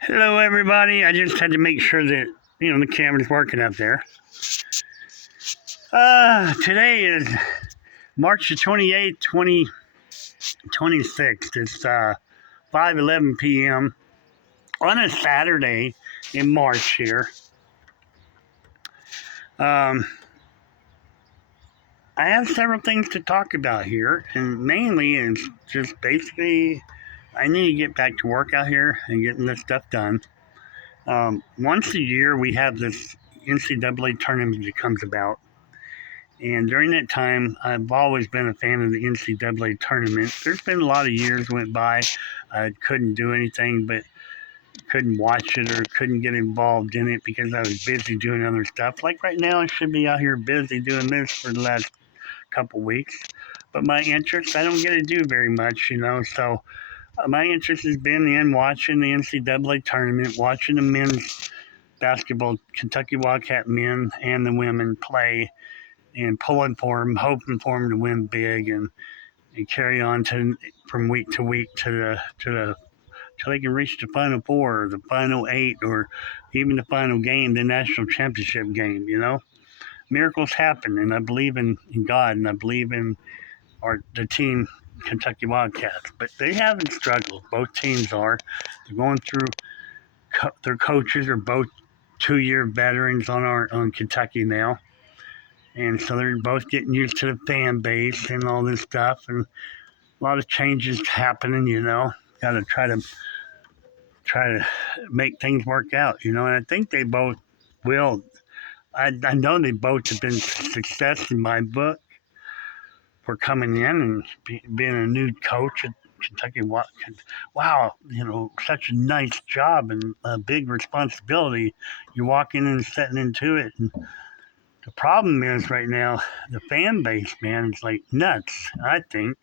Hello, everybody. I just had to make sure that the camera's working out there. Today is March the 28th, 2026. It's 5:11 p.m. on a Saturday in March here. Um, I have several things to talk about here, and mainly it's just basically I need to get back to work out here and getting this stuff done. Once a year, we have this NCAA tournament that comes about. And during that time, I've always been a fan of the NCAA tournament. There's been a lot of years went by, I couldn't do anything but couldn't watch it or couldn't get involved in it because I was busy doing other stuff. Like right now, I should be out here busy doing this for the last couple weeks. But my interest, I don't get to do very much. So my interest has been in watching the NCAA tournament, watching the men's basketball, Kentucky Wildcat men and the women play and pulling for them, hoping for them to win big and carry on from week to week till they can reach the final four or the final eight or even the final game, the national championship game. Miracles happen, and I believe in God, and I believe in the team Kentucky Wildcats. But they haven't struggled. Both teams are. They're going through. Their coaches are both 2-year veterans on Kentucky now. And so they're both getting used to the fan base and all this stuff, and a lot of changes happening. Got to try to make things work out. And I think they both will. I know they both have been success in my book for coming in and being a new coach at Kentucky. Wow, such a nice job and a big responsibility. You're walking in and setting into it. And the problem is right now, the fan base, man, is like nuts, I think.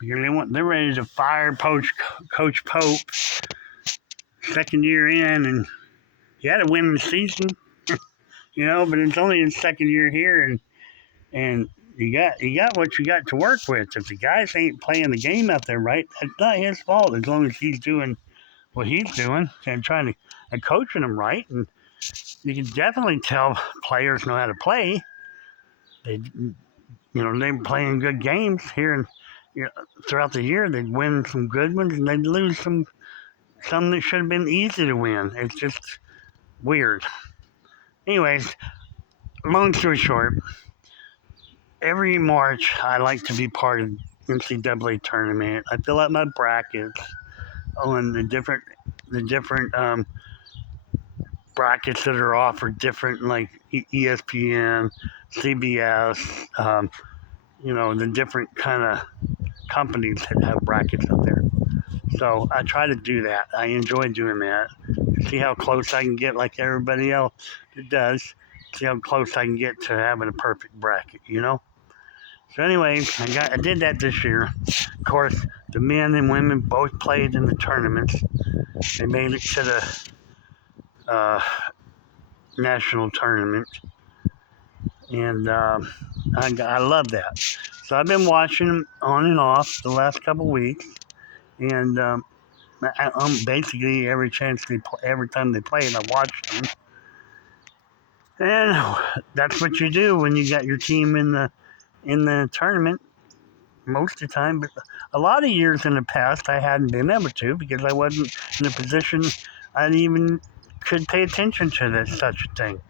Because they're ready to fire Coach Pope second year in, and he had a winning season, but it's only his second year here, and you got what you got to work with. If the guys ain't playing the game out there right, that's not his fault as long as he's doing what he's doing and trying to and coaching them right. And you can definitely tell players know how to play. They're playing good games here and throughout the year. They'd win some good ones and they'd lose some that should have been easy to win. It's just weird. Anyways, long story short, every March I like to be part of NCAA tournament. I fill out my brackets on the different brackets that are offered, different like ESPN, CBS, the different kind of companies that have brackets up there. So I try to do that. I enjoy doing that. See how close I can get, like everybody else does. See how close I can get to having a perfect bracket. So, anyways, I did that this year. Of course, the men and women both played in the tournaments. They made it to the national tournament, and I love that. So I've been watching them on and off the last couple weeks, and basically every every time they play, I watch them. And that's what you do when you got your team in the tournament most of the time. But a lot of years in the past, I hadn't been able to because I wasn't in a position I even could pay attention to such a thing.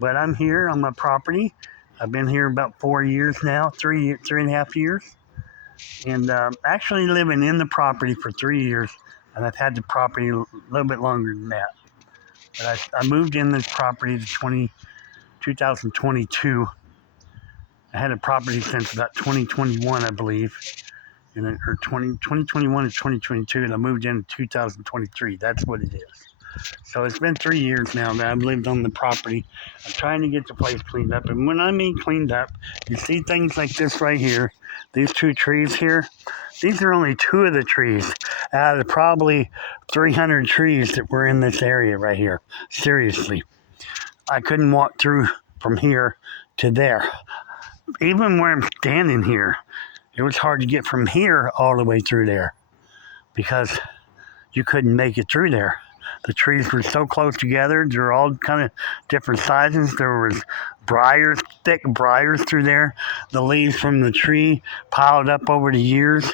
But I'm here on my property. I've been here about 4 years now, 3.5 years. And actually living in the property for 3 years, and I've had the property a little bit longer than that. But I moved in this property to 2022. I had a property since about 2021, I believe, or 2021 to 2022, and I moved in 2023. That's what it is. So it's been 3 years now that I've lived on the property. I'm trying to get the place cleaned up. And when I mean cleaned up, you see things like this right here. These 2 trees here, these are only 2 of the trees out of probably 300 trees that were in this area right here. Seriously. I couldn't walk through from here to there. Even where I'm standing here, it was hard to get from here all the way through there because you couldn't make it through there. The trees were so close together. They're all kind of different sizes. There was briars, thick briars through there. The leaves from the tree piled up over the years.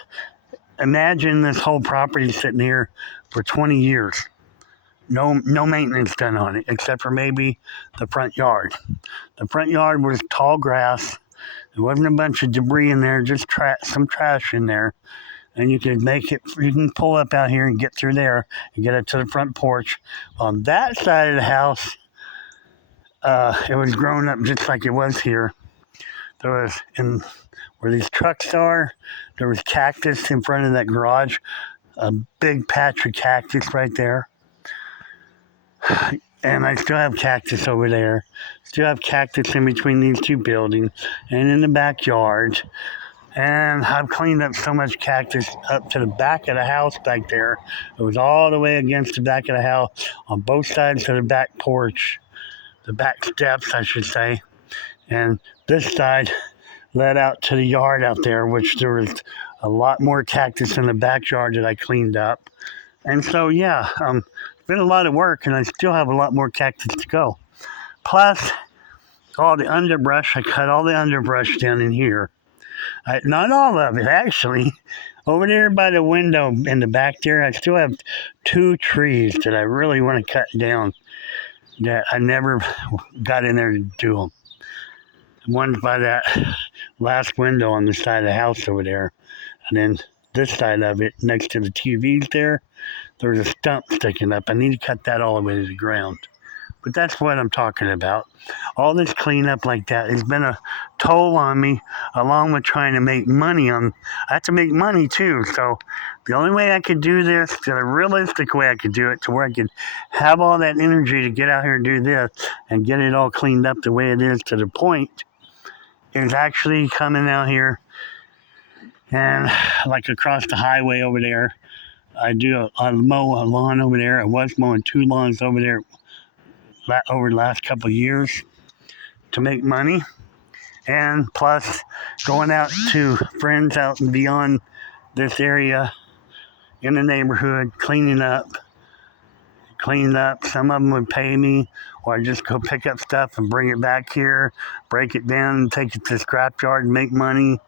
Imagine this whole property sitting here for 20 years. No maintenance done on it, except for maybe the front yard. The front yard was tall grass. There wasn't a bunch of debris in there, just some trash in there. And you can pull up out here and get through there and get up to the front porch. On that side of the house, it was grown up just like it was here. There was, where these trucks are, there was cactus in front of that garage, a big patch of cactus right there. And I still have cactus over there. Still have cactus in between these two buildings and in the backyard. And I've cleaned up so much cactus up to the back of the house back there. It was all the way against the back of the house on both sides of the back porch, the back steps, I should say. And this side led out to the yard out there, which there was a lot more cactus in the backyard that I cleaned up. And so, yeah, it's been a lot of work, and I still have a lot more cactus to go. Plus, all the underbrush, I cut all the underbrush down in here. Not all of it, actually. Over there by the window in the back there, I still have 2 trees that I really want to cut down that I never got in there to do them. One's by that last window on the side of the house over there. And then this side of it, next to the TVs there's a stump sticking up. I need to cut that all the way to the ground. But that's what I'm talking about. All this cleanup like that has been a toll on me, along with trying to make money I have to make money too. So the only way I could do this, the realistic way I could do it, to where I could have all that energy to get out here and do this and get it all cleaned up the way it is to the point, is actually coming out here and like across the highway over there. I mow a lawn over there. I was mowing 2 lawns over there over the last couple of years to make money, and plus going out to friends out and beyond this area in the neighborhood, cleaning up. Some of them would pay me, or I just go pick up stuff and bring it back here, break it down and take it to the scrapyard and make money.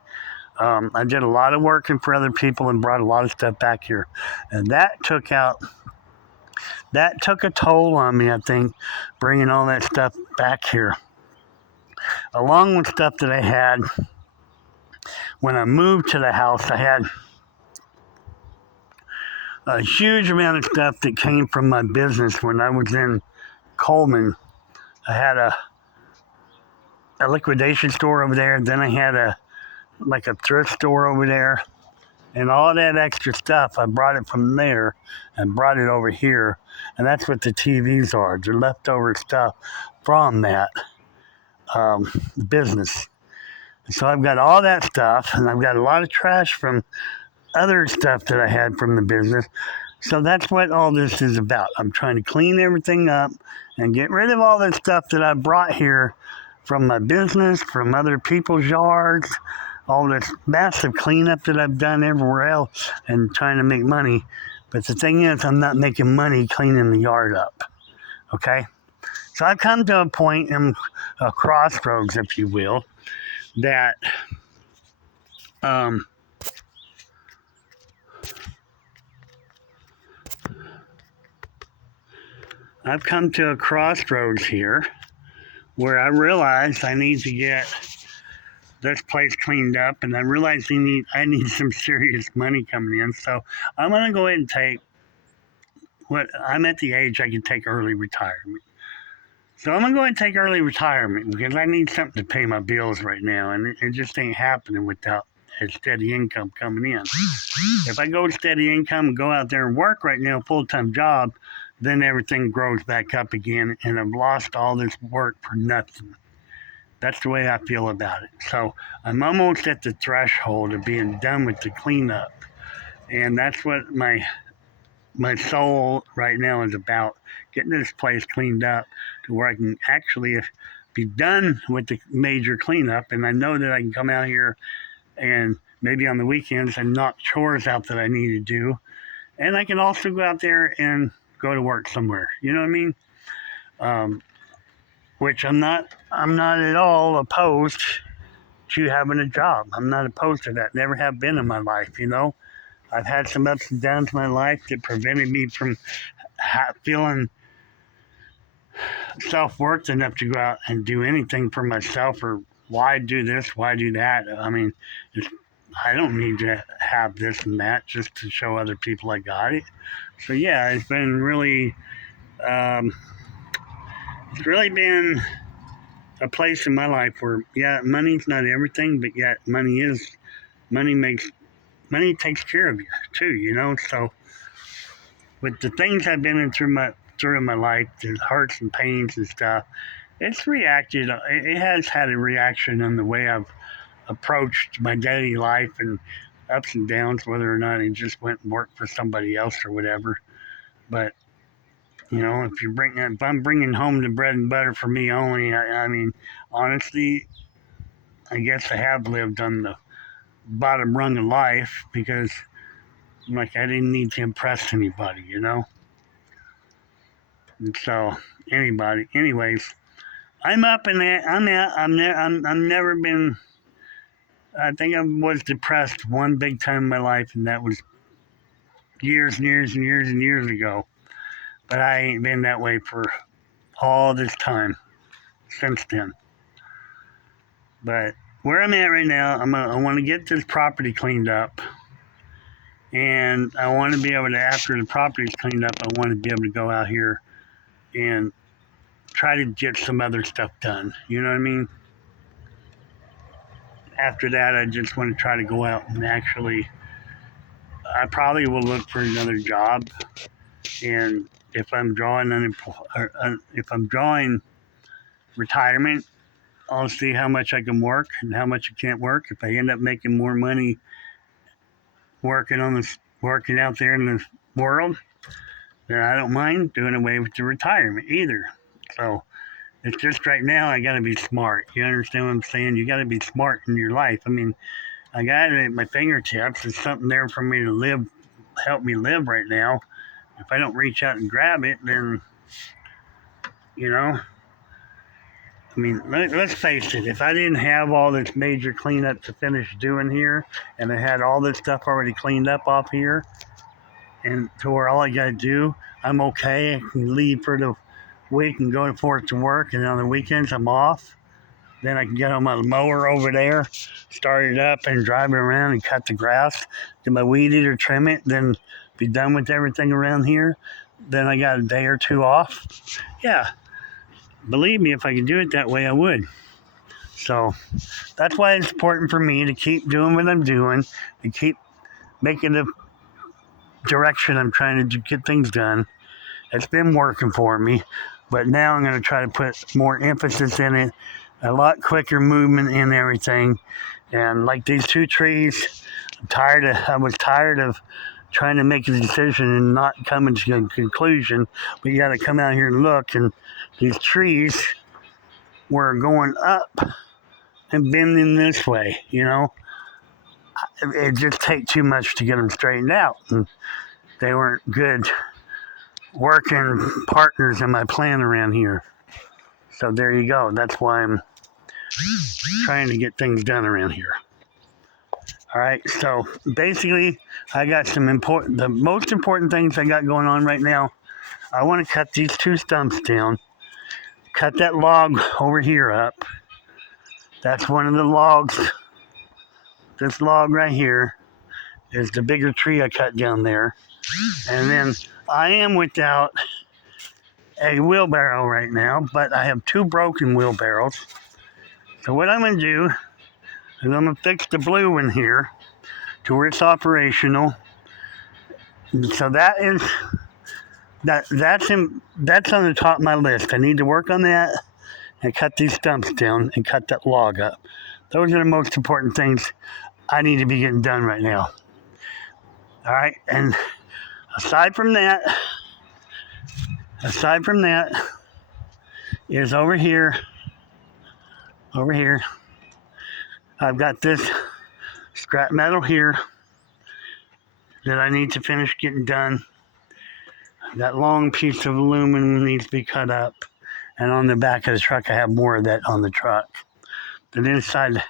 I did a lot of working for other people and brought a lot of stuff back here, and that took a toll on me, I think, bringing all that stuff back here. Along with stuff that I had when I moved to the house, I had a huge amount of stuff that came from my business when I was in Coleman. I had a liquidation store over there, then I had a thrift store over there. And all that extra stuff, I brought it from there and brought it over here. And that's what the TVs are. They're leftover stuff from that business. And so I've got all that stuff, and I've got a lot of trash from other stuff that I had from the business. So that's what all this is about. I'm trying to clean everything up and get rid of all this stuff that I brought here from my business, from other people's yards, all this massive cleanup that I've done everywhere else and trying to make money. But the thing is, I'm not making money cleaning the yard up. Okay? So I've come to a point in a crossroads, if you will, that I've come to a crossroads here where I realize I need to get this place cleaned up, and I realize I need some serious money coming in. So I'm going to go ahead and I'm at the age I can take early retirement. So I'm going to go ahead and take early retirement because I need something to pay my bills right now, and it just ain't happening without a steady income coming in. If I go steady income and go out there and work right now, full-time job, then everything grows back up again, and I've lost all this work for nothing. That's the way I feel about it. So I'm almost at the threshold of being done with the cleanup. And that's what my soul right now is about, getting this place cleaned up to where I can actually be done with the major cleanup. And I know that I can come out here and maybe on the weekends and knock chores out that I need to do and I can also go out there and go to work somewhere. You know what I mean? Um, which I'm not at all opposed to having a job. I'm not opposed to that. Never have been in my life. I've had some ups and downs in my life that prevented me from feeling self-worth enough to go out and do anything for myself, or why do this, why do that. I mean, I don't need to have this and that just to show other people I got it. So yeah, um, it's really been a place in my life where, yeah, money's not everything, but yet money makes money takes care of you too. So with the things I've been in through in my life, the hurts and pains and stuff, it's reacted. It has had a reaction on the way I've approached my daily life and ups and downs, whether or not I just went and worked for somebody else or whatever. But if I'm bringing home the bread and butter for me only, I mean, honestly, I guess I have lived on the bottom rung of life because, like, I didn't need to impress anybody. And so, anyways, I'm up in that. I'm out. I'm never been. I think I was depressed one big time in my life, and that was years and years and years and years ago. But I ain't been that way for all this time since then. But where I'm at right now, I want to get this property cleaned up, and I want to be able to, after the property's cleaned up, I want to be able to go out here and try to get some other stuff done. You know what I mean? After that, I just want to try to go out and actually, I probably will look for another job, and if I'm drawing if I'm drawing retirement, I'll see how much I can work and how much I can't work. If I end up making more money working out there in the world, then I don't mind doing away with the retirement either. So it's just right now I got to be smart. You understand what I'm saying? You got to be smart in your life. I mean, I got it at my fingertips. There's something there for me to help me live right now. If I don't reach out and grab it, then, I mean, let's face it. If I didn't have all this major cleanup to finish doing here, and I had all this stuff already cleaned up off here, and to where all I got to do, I'm okay. I can leave for the week and go forth to work, and on the weekends I'm off. Then I can get on my mower over there, start it up, and drive it around and cut the grass, get my weed eater, trim it, then be done with everything around here. Then I got a day or two off. Yeah, believe me, if I could do it that way, I would. So that's why it's important for me to keep doing what I'm doing, to keep making the direction I'm trying to get things done. It's been working for me, but now I'm going to try to put more emphasis in it, a lot quicker movement in everything. And like these two trees, I was tired of trying to make a decision and not coming to a conclusion, but you got to come out here and look, and these trees were going up and bending this way. It just take too much to get them straightened out, and they weren't good working partners in my plan around here. So there you go. That's why I'm trying to get things done around here. All right, so basically, I got the most important things I got going on right now. I want to cut these two stumps down, cut that log over here up. That's one of the logs. This log right here is the bigger tree I cut down there. And then I am without a wheelbarrow right now, but I have two broken wheelbarrows. So what I'm going to do is I'm going to fix the blue one here to where it's operational. So that's on the top of my list. I need to work on that and cut these stumps down and cut that log up. Those are the most important things I need to be getting done right now. All right, and aside from that is over here. I've got this scrap metal here. that I need to finish getting done. That long piece of aluminum needs to be cut up. And on the back of the truck, I have more of that on the truck. Then inside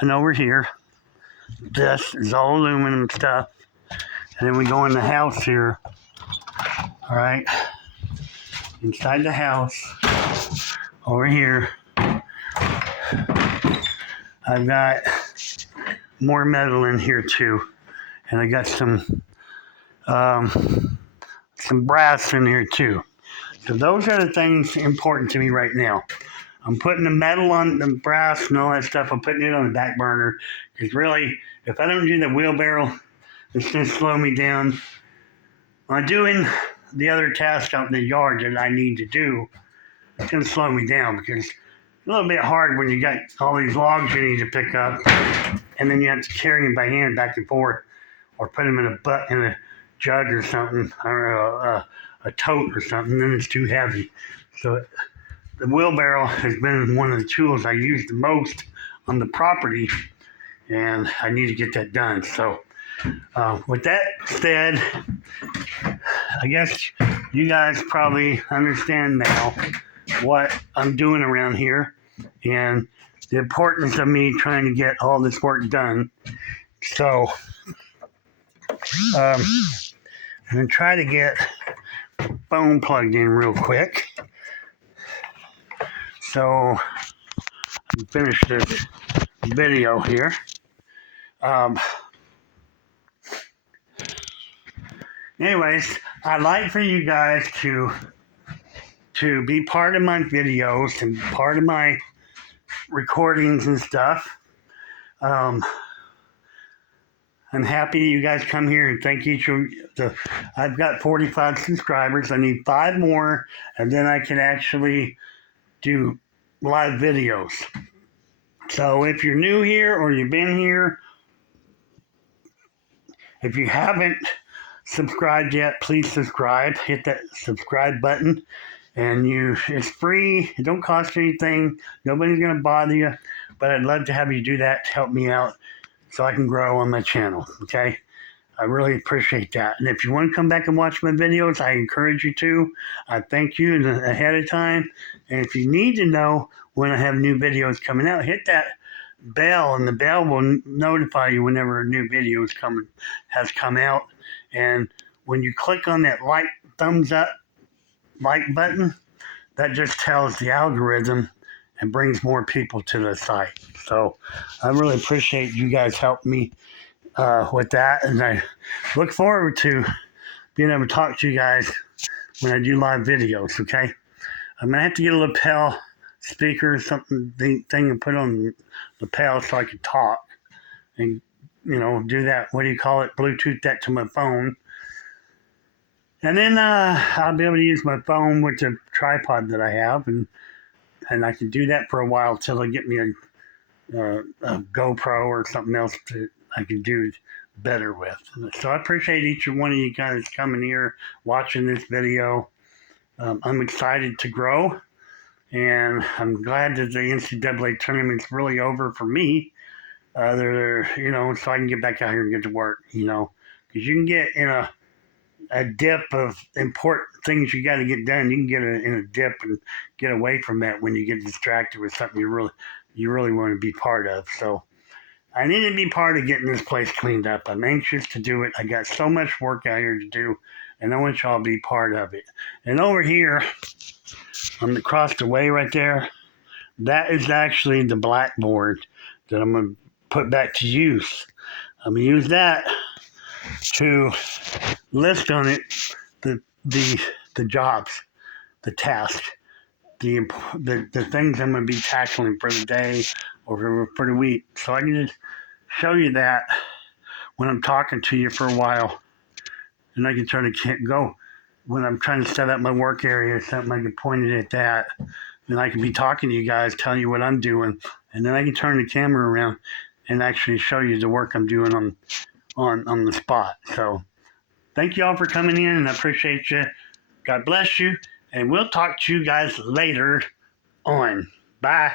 and over here, this is all aluminum stuff. And then we go in the house here. All right. Inside the house, over here, I've got more metal in here too. And I got some brass in here too. So those are the things important to me right now. I'm putting the metal on the brass and all that stuff. I'm putting it on the back burner because really, if I don't do the wheelbarrow, it's going to slow me down. On doing the other tasks out in the yard that I need to do, it's going to slow me down because it's a little bit hard when you got all these logs you need to pick up, and then you have to carry them by hand back and forth, or put them in a jug or something, or a tote or something. Then it's too heavy. So the wheelbarrow has been one of the tools I use the most on the property, and I need to get that done. So with that said, I guess you guys probably understand now what I'm doing around here and the importance of me trying to get all this work done. So I'm going to try to get phone plugged in real quick. So finish this video here. Anyways, I'd like for you guys to be part of my videos and part of my recordings and stuff. I'm happy you guys come here, and thank each of you. I've got 45 subscribers. I need 5 more, and then I can actually do live videos. So if you're new here or you've been here, if you haven't subscribed yet, please subscribe. Hit that subscribe button, and it's free. It don't cost you anything. Nobody's going to bother you, but I'd love to have you do that to help me out so I can grow on my channel, okay? I really appreciate that. And if you want to come back and watch my videos, I encourage you to. I thank you ahead of time. And if you need to know when I have new videos coming out, hit that bell, and the bell will notify you whenever a new video has come out. And when you click on that thumbs up like button, that just tells the algorithm and brings more people to the site. So I really appreciate you guys helping me with that, and I look forward to being able to talk to you guys when I do live videos, okay? I'm going to have to get a lapel speaker or something thing and put on the lapel so I can talk and, do that, Bluetooth that to my phone. And then I'll be able to use my phone with the tripod that I have, and I can do that for a while till they get me a GoPro or something else that I can do better with. So I appreciate each one of you guys coming here, watching this video. I'm excited to grow, and I'm glad that the NCAA tournament's really over for me. So I can get back out here and get to work, because you can get in a dip of important things you got to get done. You can get in a dip and get away from that when you get distracted with something you really want to be part of. So I need to be part of getting this place cleaned up. I'm anxious to do it. I got so much work out here to do, and I want y'all to be part of it. And over here, across the way right there, that is actually the blackboard that I'm going to put back to use. I'm going to use that to list on it the jobs, the tasks, the things I'm going to be tackling for the day or for the week. So I can just show you that when I'm talking to you for a while, and I can turn to go when I'm trying to set up my work area or something. I can point it at that, and I can be talking to you guys, telling you what I'm doing, and then I can turn the camera around and actually show you the work I'm doing on the spot. So thank you all for coming in, and I appreciate you. God bless you, and we'll talk to you guys later on. Bye.